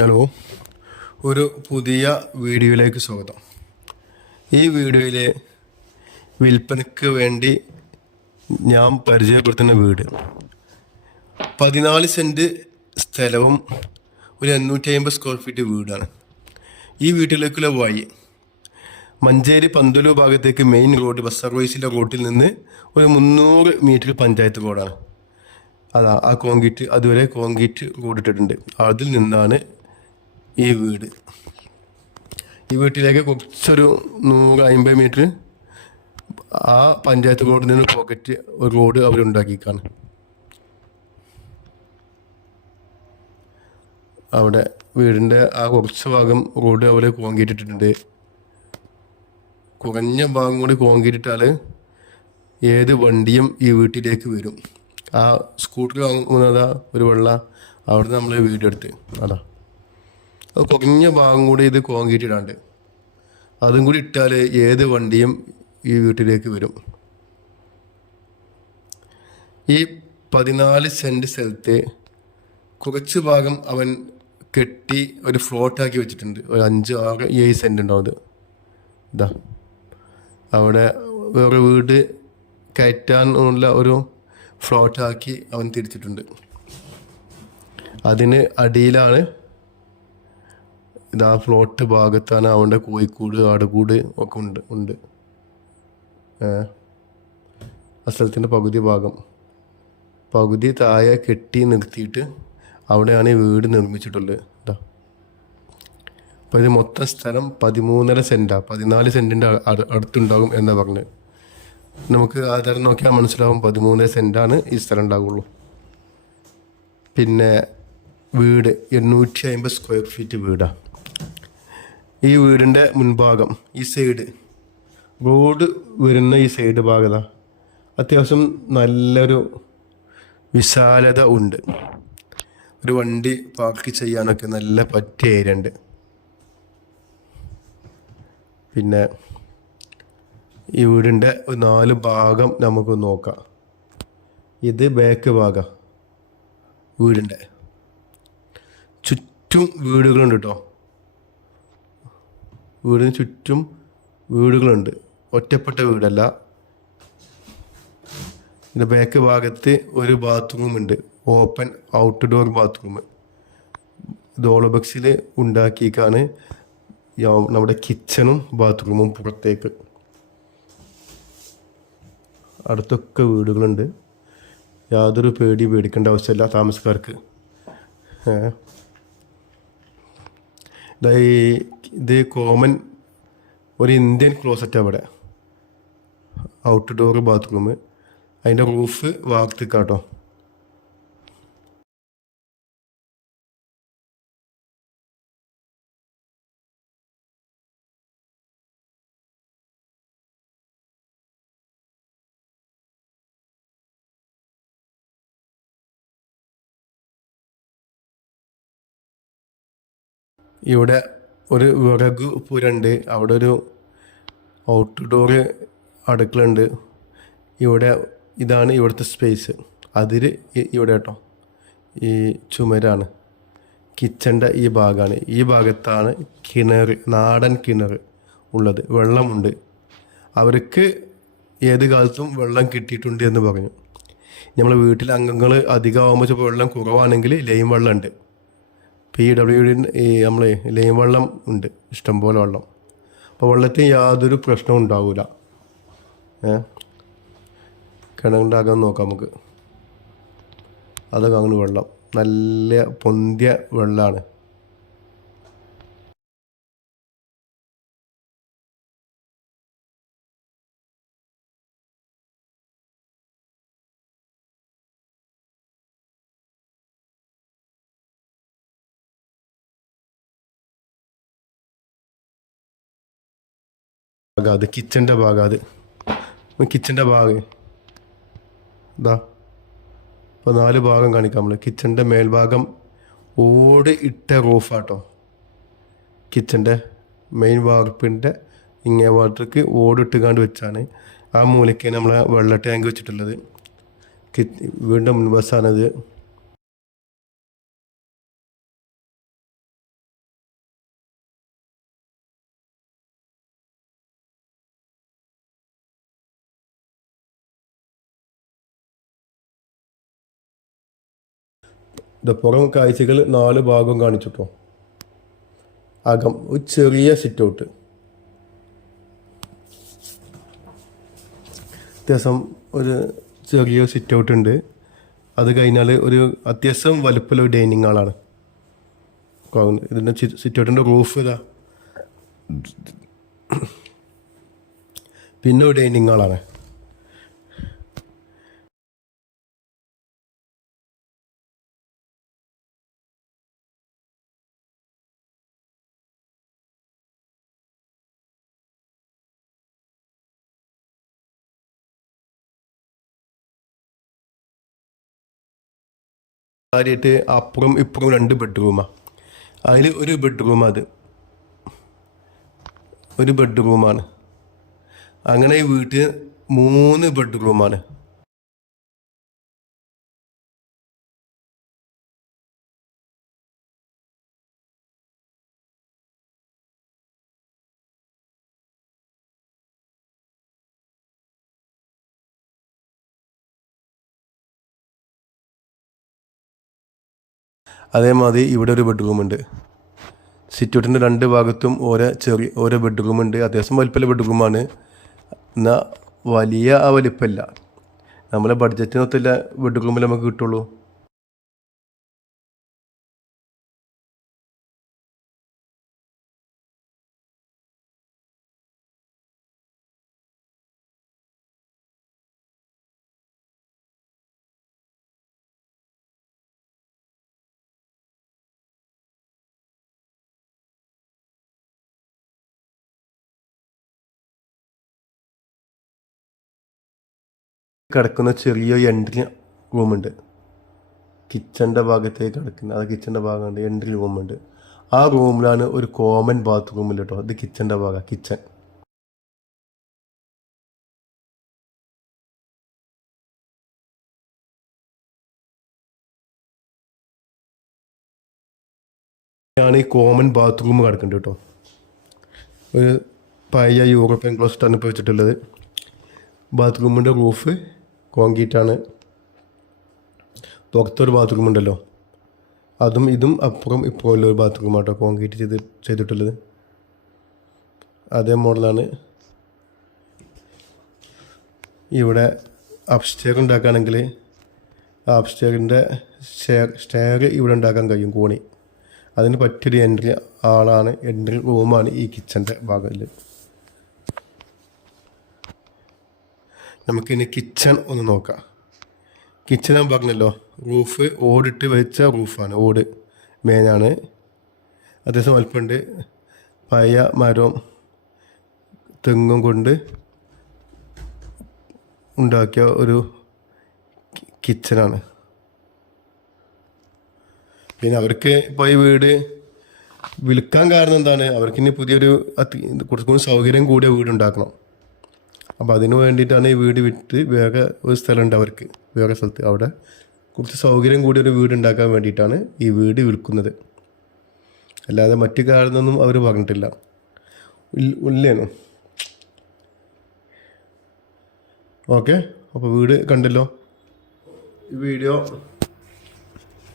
Hello. ഒരു പുതിയ വീഡിയോയിലേക്ക് സ്വാഗതം. ഈ വീഡിയോയിൽ വിൽപ്പനയ്ക്ക് വേണ്ടി ഞാൻ പരിചയപ്പെടുത്തുന്ന വീട്. പതിനാല് സെന്റ് സ്ഥലവും ഒരു എണ്ണൂറ്റി അമ്പത് സ്ക്വയർ ഫീറ്റ് വീടാണ്. ഈ വീട്ടിലേക്കുള്ള വഴി മഞ്ചേരി പന്തലു ഭാഗത്തേക്ക് മെയിൻ റോഡ് ബസ് സർവീസിന്റെ റോഡിൽ നിന്ന് ഒരു മുന്നൂറ് മീറ്റർ പഞ്ചായത്ത് റോഡാണ് അതാ ആ കോൺക്രീറ്റ് അതുവരെ കോൺക്രീറ്റ് കൂടിയിട്ടുണ്ട് അതിൽ നിന്നാണ് ഈ വീട്. ഈ വീട്ടിലേക്ക് കുറച്ചൊരു നൂറ് അമ്പത് മീറ്റർ ആ പഞ്ചായത്ത് റോഡിൽ നിന്ന് പോക്കറ്റ് ഒരു റോഡ് അവരുണ്ടാക്കിക്കാണ് അവിടെ വീടിന്റെ ആ കുറച്ച് ഭാഗം റോഡ് അവർ കോൺക്രീറ്റ് കുറഞ്ഞ ഭാഗം കൂടി കോൺക്രീറ്റ് ഏത് വണ്ടിയും ഈ വീട്ടിലേക്ക് വരും. ആ സ്കൂട്ടർ വാങ്ങുന്നതാ ഒരു വെള്ള. അവിടെ നമ്മൾ വീടെടുത്ത്. അത്. കുറഞ്ഞ ഭാഗം കൂടി ഇത് കോൺക്രീറ്റ് ഇടാണ്ട് അതും കൂടി ഇട്ടാൽ ഏത് വണ്ടിയും ഈ വീട്ടിലേക്ക് വരും. ഈ പതിനാല് സെന്റ് സ്ഥലത്ത് കുറച്ച് ഭാഗം അവൻ കെട്ടി ഒരു ഫ്ലോട്ടാക്കി വെച്ചിട്ടുണ്ട്. ഒരു അഞ്ച് ആറ് ഏഴ് സെന്റ് ഉണ്ടാവും അത്. ഇതാ അവിടെ വേറെ വീട് കയറ്റാനുള്ള ഒരു ഫ്ലോട്ടാക്കി അവൻ തിരിച്ചിട്ടുണ്ട്. അതിന് അടിയിലാണ് ഇതാ ഫ്ലോട്ട് ഭാഗത്താണ് അവന്റെ കോഴിക്കൂട് ആടുകൂട് ഒക്കെ ഉണ്ട് ഉണ്ട്. ആ സ്ഥലത്തിന്റെ പകുതി ഭാഗം. പകുതി താഴെ കെട്ടി നിർത്തിയിട്ട് അവിടെയാണ് ഈ വീട് നിർമ്മിച്ചിട്ടുള്ളത്. ഇതാ. അപ്പോൾ ഇത് മൊത്തം സ്ഥലം പതിമൂന്നര സെന്റാണ് പതിനാല് സെന്റിന്റെ അടുത്തുണ്ടാകും എന്നാ പറഞ്ഞത്. നമുക്ക് ആധാരം നോക്കിയാൽ മനസ്സിലാവും പതിമൂന്നര സെന്റാണ് ഈ സ്ഥലം ഉണ്ടാകുള്ളൂ പിന്നെ വീട് എണ്ണൂറ്റി അമ്പത് സ്ക്വയർ ഫീറ്റ് വീടാണ് ഈ വീടിന്റെ മുൻഭാഗം ഈ സൈഡ് റോഡ് വരുന്ന ഈ സൈഡ് ഭാഗത അത്യാവശ്യം നല്ലൊരു വിശാലത ഉണ്ട്. ഒരു വണ്ടി പാർക്ക് ചെയ്യാനൊക്കെ നല്ല പറ്റിയ ഏരിയ ഉണ്ട്. പിന്നെ ഈ വീടിന്റെ നാല് ഭാഗം നമുക്ക് നോക്കാം. ഇത് ബാക്ക് ഭാഗം വീടിന്റെ. ചുറ്റും വീടുകളുണ്ട് കേട്ടോ വീടിന് ചുറ്റും വീടുകളുണ്ട്. ഒറ്റപ്പെട്ട വീടല്ല. ഇതിന്റെ ബാക്ക് ഭാഗത്ത് ഒരു ബാത്റൂം ഉണ്ട്. ഓപ്പൺ ഔട്ട്ഡോർ ബാത്റൂം ഡോളബക്സിൽ ഉണ്ടാക്കിയേക്കാണ് നമ്മുടെ കിച്ചണും ബാത്റൂമും പുറത്തേക്ക്. അടുത്തൊക്കെ വീടുകളുണ്ട്. യാതൊരു പേടി പേടിക്കേണ്ട ആവശ്യമില്ല താമസക്കാർക്ക്. ഏഹ് ഈ ഇത് കോമൺ ഒരു ഇന്ത്യൻ ക്ലോസറ്റ് അവിടെ ഔട്ട് ഡോർ ബാത്റൂം അതിന്റെ റൂഫ് വാർത്തിക്കാട്ടോ. ഇവിടെ ഒരു വിറക് പുരണ്ട് അവിടെ ഒരു ഔട്ട് ഔട്ട്ഡോർ അടുക്കളുണ്ട് ഇവിടെ ഇതാണ് ഇവിടുത്തെ സ്പേസ് അതിൽ ഇവിടെ കേട്ടോ ഈ ചുമരാണ്. കിച്ചന്റെ ഈ ഭാഗമാണ് ഈ ഭാഗത്താണ് കിണർ നാടൻ കിണർ ഉള്ളത്. വെള്ളമുണ്ട്. അവർക്ക് ഏത് കാലത്തും വെള്ളം കിട്ടിയിട്ടുണ്ട് എന്ന് പറഞ്ഞു. നമ്മളെ വീട്ടിലെ അംഗങ്ങൾ അധികമാകുമ്പോൾ വെള്ളം കുറവാണെങ്കിൽ ലൈം വെള്ളം ഉണ്ട് പി ഡബ്ല്യു ഡി ഈ നമ്മൾ ലൈൻ വെള്ളം ഉണ്ട്. ഇഷ്ടംപോലെ വെള്ളം. അപ്പോൾ വെള്ളത്തിന് യാതൊരു പ്രശ്നവും ഉണ്ടാവില്ല കിണറുണ്ടാക്കാൻ നോക്കാം നമുക്ക്. അതൊക്കെ അങ്ങനെ വെള്ളം. നല്ല പൊന്തിയ വെള്ളമാണ് ഭാഗം അത് കിച്ചന്റെ ഭാഗം അത് കിച്ചന്റെ ഭാഗം. ഇതാ ഇപ്പോൾ നാല് ഭാഗം കാണിക്കാം നമ്മൾ കിച്ചന്റെ മേൽഭാഗം ഓട് ഇട്ട റൂഫാട്ടോ കിച്ചന്റെ മെയിൻ വാർപ്പിന്റെ ഇങ്ങേ വാട്ടർക്ക് ഓടിട്ടുകാണ്ട് വെച്ചാണ് ആ മൂലയ്ക്ക് നമ്മൾ വെള്ള ടാങ്ക് വെച്ചിട്ടുള്ളത്. വീണ്ടും വീടിന്റെ ഇത് പുറം കാഴ്ചകൾ നാല് ഭാഗം കാണിച്ചിട്ടോ അകം ഒരു ചെറിയ സിറ്റ് ഔട്ട് അത്യാവശ്യം ഒരു ചെറിയ സിറ്റ് ഔട്ട് ഉണ്ട്. അത് കഴിഞ്ഞാൽ ഒരു അത്യാവശ്യം വലുപ്പമുള്ള ഒരു ഡൈനിങ് ഹാളാണ് ഇതിന്റെ സിറ്റ് ഔട്ടിന്റെ റൂഫ് ഇതാ. പിന്നെ ഒരു ഡൈനിങ് ഹാളാണ് കാര്യമായിട്ട് അപ്പുറം ഇപ്പുറം രണ്ട് ബെഡ്റൂമാണ് അതിൽ ഒരു ബെഡ്റൂം അത്. ഒരു ബെഡ്റൂമാണ് അങ്ങനെ വീട്ടിൽ മൂന്ന് ബെഡ്റൂമാണ് അതേമാതിരി ഇവിടെ ഒരു ബെഡ്റൂം ഉണ്ട്. സിറ്റൗട്ടിന്റെ രണ്ട് ഭാഗത്തും ഓരോ ചെറിയ ഓരോ ബെഡ്റൂം ഉണ്ട്. അത്യാവശ്യം വലിപ്പമുള്ള ബെഡ്റൂമാണ് എന്നാൽ വലിയ ആ വലിപ്പമല്ല. നമ്മളെ ബഡ്ജറ്റിനൊത്തുള്ള ബെഡ്റൂമിൽ നമുക്ക് കിട്ടുള്ളൂ. കിടക്കുന്ന ചെറിയ എൻട്രി റൂമുണ്ട് കിച്ചന്റെ ഭാഗത്തേക്ക് കിടക്കുന്ന അത് കിച്ചന്റെ ഭാഗമുണ്ട് എൻട്രി റൂമുണ്ട് ആ റൂമിലാണ് ഒരു കോമൺ ബാത്റൂമിൽ കേട്ടോ ഇത് കിച്ചന്റെ ഭാഗം കിച്ചൺ ാണ് ഈ കോമൺ ബാത്റൂം കിടക്കുന്നത് കേട്ടോ ഒരു പഴയ യൂറോപ്യൻ ക്ലോസ്റ്റാണ് ഇപ്പോൾ വെച്ചിട്ടുള്ളത്. ബാത്റൂമിന്റെ റൂഫ് കോൺക്രീറ്റാണ് പുറത്തൊരു ബാത്റൂം ഉണ്ടല്ലോ. അതും ഇതും അപ്പുറം ഇപ്പുറമുള്ള ഒരു ബാത്റൂം ആട്ടോ കോൺക്രീറ്റ് ചെയ്ത് ചെയ്തിട്ടുള്ളത്. അതേ മോഡലാണ്. ഇവിടെ അപ്സ്റ്റെയർ ഉണ്ടാക്കുകയാണെങ്കിൽ അപ്സ്റ്റെയറിന്റെ സ്റ്റെയർ സ്റ്റെയർ ഇവിടെ ഉണ്ടാക്കാൻ കഴിയും കോണി. അതിന് പറ്റിയൊരു എൻട്രി ആളാണ്. എൻട്രി റൂമാണ് ഈ കിച്ചന്റെ ഭാഗത്തിൽ നമുക്കിനി കിച്ചൺ ഒന്ന് നോക്കാം. കിച്ചൺ ഞാൻ പറഞ്ഞല്ലോ റൂഫ് ഓടിട്ട് വെച്ച റൂഫാണ് ഓട് മേനാണ് അത്യാവശ്യം വലുപ്പമുണ്ട് പഴയ മരവും തെങ്ങും കൊണ്ട് ഉണ്ടാക്കിയ ഒരു കിച്ചണാണ് പിന്നെ അവർക്ക് ഇപ്പോൾ ഈ വീട് വിൽക്കാൻ കാരണം എന്താണ്? അവർക്ക് ഇനി പുതിയൊരു കുറച്ചും കൂടി സൗകര്യം കൂടിയ വീട് ഉണ്ടാക്കണം. അപ്പോൾ അതിന് വേണ്ടിയിട്ടാണ് ഈ വീട് വിറ്റ് വേറെ ഒരു സ്ഥലമുണ്ട് അവർക്ക് വേറെ സ്ഥലത്ത്. അവിടെ കുറച്ച് സൗകര്യം കൂടി ഒരു വീട് ഉണ്ടാക്കാൻ വേണ്ടിയിട്ടാണ് ഈ വീട് വിൽക്കുന്നത്. അല്ലാതെ മറ്റു കാരണമൊന്നും അവർ പറഞ്ഞിട്ടില്ല. ഇല്ലേനു? ഓക്കെ അപ്പോൾ വീട് കണ്ടല്ലോ. ഈ വീഡിയോ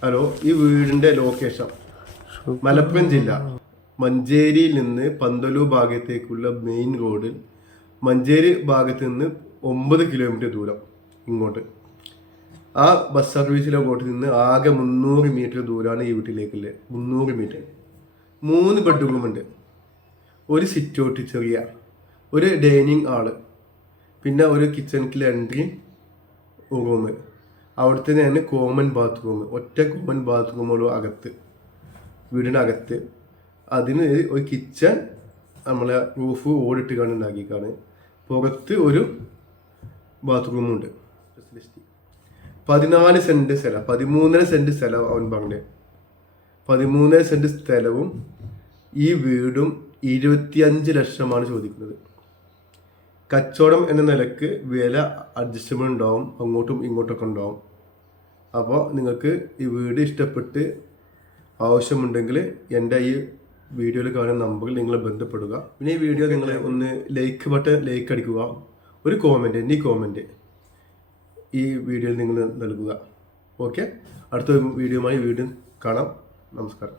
ഹലോ ഈ വീടിന്റെ ലൊക്കേഷൻ മലപ്പുറം ജില്ല. മഞ്ചേരിയിൽ നിന്ന് പന്തലൂർ ഭാഗത്തേക്കുള്ള മെയിൻ റോഡിൽ മഞ്ചേരി ഭാഗത്ത് നിന്ന് ഒമ്പത് കിലോമീറ്റർ ദൂരം ഇങ്ങോട്ട്. ആ ബസ് സർവീസിലെ ബോട്ടിൽ നിന്ന് ആകെ മുന്നൂറ് മീറ്റർ ദൂരമാണ് ഈ വീട്ടിലേക്കുള്ളത്. മുന്നൂറ് മീറ്റർ മൂന്ന് ബെഡ്റൂമുണ്ട് ഒരു സിറ്റ് ഔട്ട് ചെറിയ ഒരു ഡൈനിങ് ഹാൾ പിന്നെ ഒരു കിച്ചണിൽ എൻട്രി റൂം അവിടുത്തെ തന്നെ കോമൺ ബാത്റൂം ഒറ്റ കോമൺ ബാത്റൂമുള്ള അകത്ത്. വീടിനകത്ത് അതിന് ഒരു കിച്ചൺ നമ്മളെ റൂഫ് ഓടിട്ട് കണ്ട് ഉണ്ടാക്കിക്കാണ് പുറത്ത് ഒരു ബാത്റൂമുണ്ട് പതിനാല് സെന്റ് സ്ഥലം പതിമൂന്നര സെന്റ് സ്ഥലം അവൻ പറഞ്ഞത് പതിമൂന്നര സെന്റ് സ്ഥലവും ഈ വീടും ഇരുപത്തിയഞ്ച് ലക്ഷമാണ് ചോദിക്കുന്നത്. കച്ചവടം എന്ന നിലയ്ക്ക് വില അഡ്ജസ്റ്റ്മെന്റ് ഉണ്ടാവും അങ്ങോട്ടും ഇങ്ങോട്ടൊക്കെ ഉണ്ടാവും. അപ്പോൾ നിങ്ങൾക്ക് ഈ വീട് ഇഷ്ടപ്പെട്ട് ആവശ്യമുണ്ടെങ്കിൽ എന്റെ ഈ വീഡിയോയിൽ കാണുന്ന നമ്പറിൽ നിങ്ങൾ ബന്ധപ്പെടുക. പിന്നെ ഈ വീഡിയോ നിങ്ങൾ ഒന്ന് ലൈക്ക് ബട്ടൺ ലൈക്ക് അടിക്കുക. ഒരു കോമന്റ് എനി കോമന്റ് ഈ വീഡിയോയിൽ നിങ്ങൾ നൽകുക. ഓക്കെ അടുത്ത വീഡിയോയുമായി വീണ്ടും കാണാം. നമസ്കാരം.